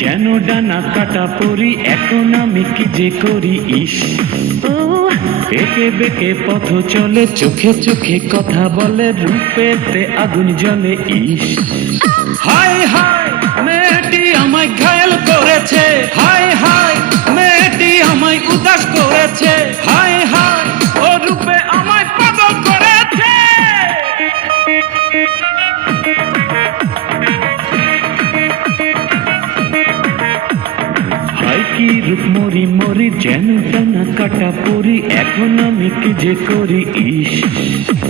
যেন ডানা কাটা পরি, এখন আমি কি যে করি, ইস। বেঁকে বেঁকে পথ চলে, চোখে চোখে কথা বলে, রূপেতে আগুন জ্বলে, ইস। হাই হাই মেয়েটি আমায় ঘায়ল করেছে। হাই হাই মেয়েটি আমায় উদাস করেছে। হাই রূপ মরি মরি যেন টানা কাটা পরি এখন আমি কি যে করি? ইস।